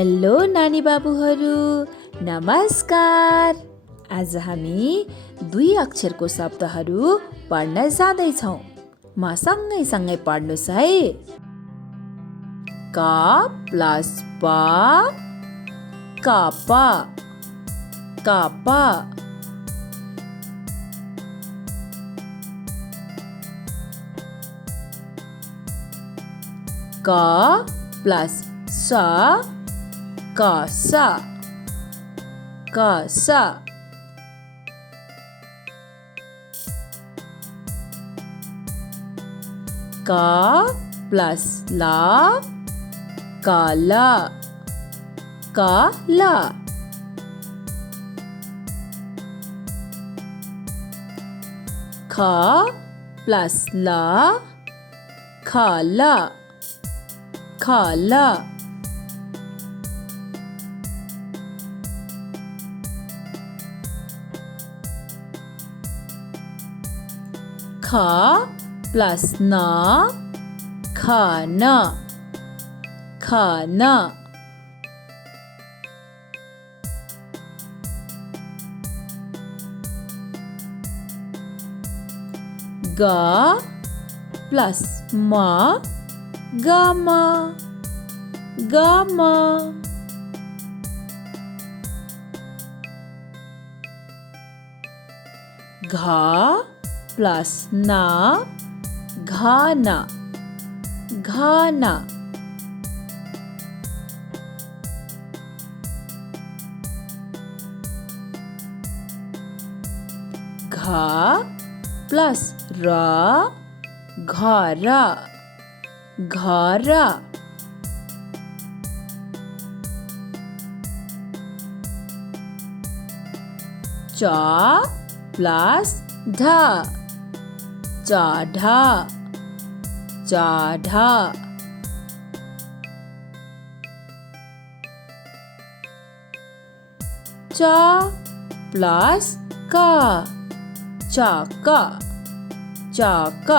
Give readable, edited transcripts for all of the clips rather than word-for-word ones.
Hello नानी बाबुहरू, नमस्कार। आज हामी 2 अक्षरको शब्दहरू पढ्न जाँदैछौँ। म सँगै पढ्नुस् है। क प्लस प, कप, कप। क प्लस स, कस, कस। क प्लस ल, कल, कल। ख प्लस ल, खल, खल। ख प्लस न, खन, खन। ग प्लस म, गम, गम। घ प्लस न, घन, घन। घ प्लस र, घर, घर। च प्लस ढ, चढ, चढ। च प्लस क, चक, चक।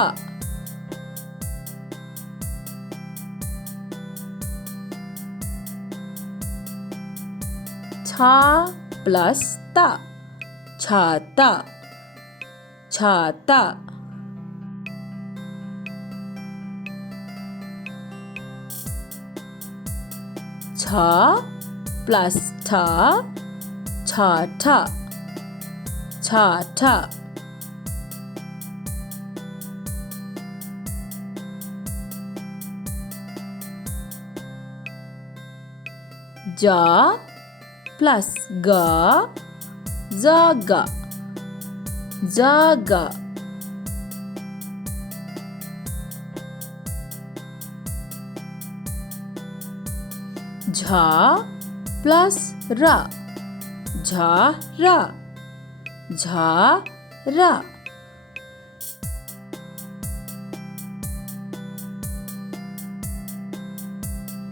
छ प्लस त, छत, छत। छ प्लस ठ, छठ, छठ। ज प्लस ग, जग, जग। झ प्लस र, झर, झर।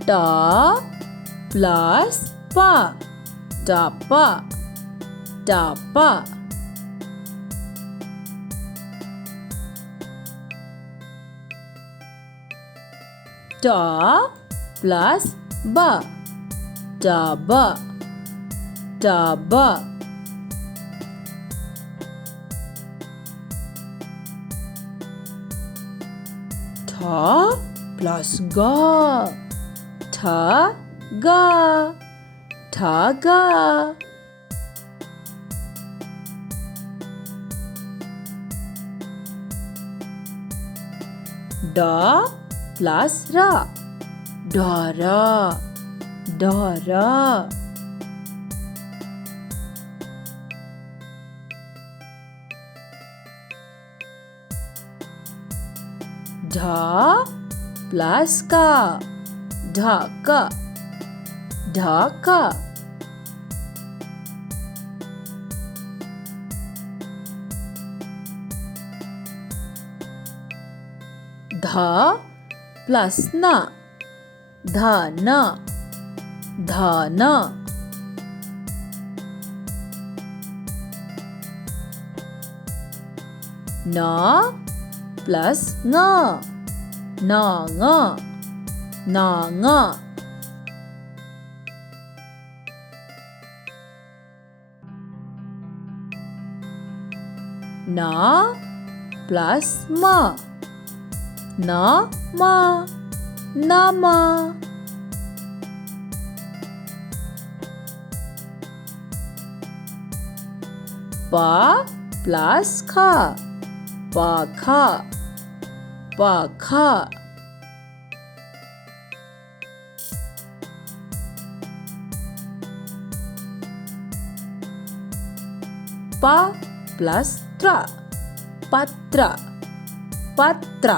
ट प्लस प, टप, टप। ट प्लस ब, टब, टब। ठ प्लस ग, ठग, ठग। ड प्लस र, डर, डर। ढ प्लस क, ढक, ढक। ध प्लस न, धन, धन। न प्लस ङ, नङ, नङ। न प्लस म न म नम प प्लस ख पख पख प प्लस त्र पत्र पत्र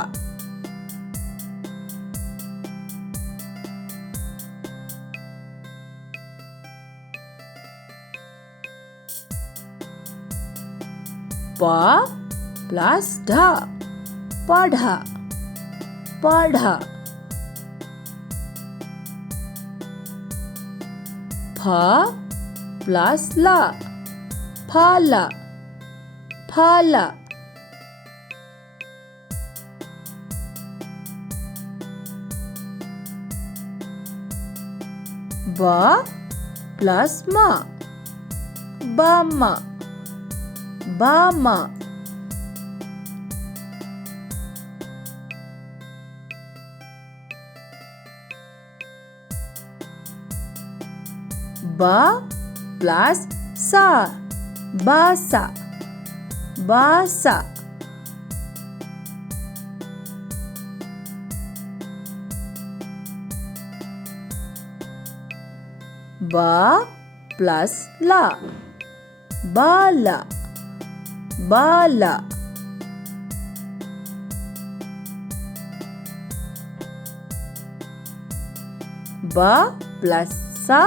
प प्लस ढ पढ पढ फ प्लस ल फल फल ब प्लस म बम बम ब प्लस स बस बस ब प्लस ल बल बल ब प्लस स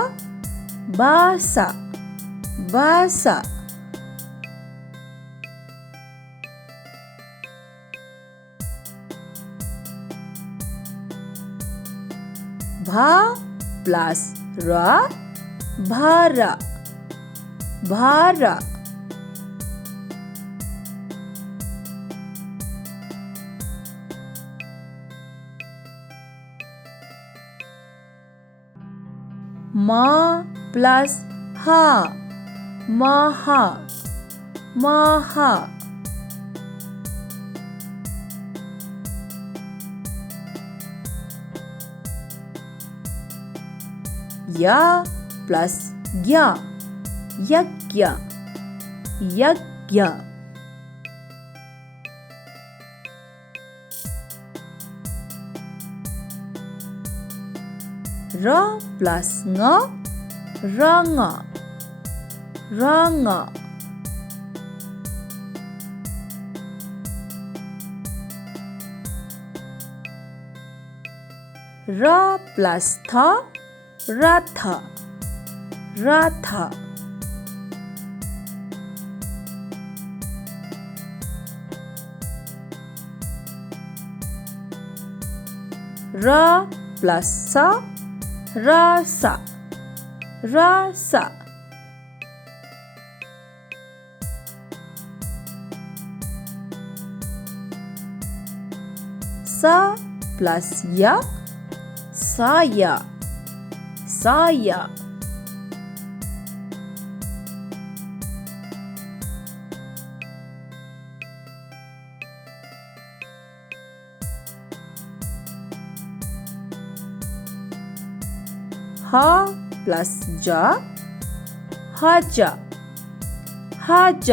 बस बस भ प्लस र भर भर म प्लस ह मह मह य प्लस ज्ञ यज्ञ यज्ञ र प्लस ङ रङ रङ र प्लस थ रथ रथ र प्लस स रस रस स प्लस य सय सय ह प्लस ज हज हज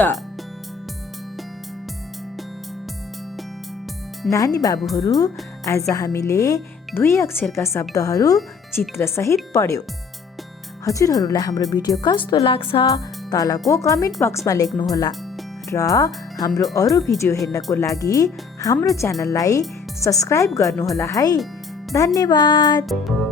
नानी बाबुहरू आज हामीले 2 अक्षरका शब्दहरू चित्रसहित पढ्यौं। हजुरहरूलाई हाम्रो भिडियो कस्तो लाग्छ तलको कमेन्ट बक्समा लेख्नुहोला र हाम्रो अरू भिडियो हेर्नको लागि हाम्रो च्यानललाई सब्स्क्राइब गर्नुहोला है। धन्यवाद।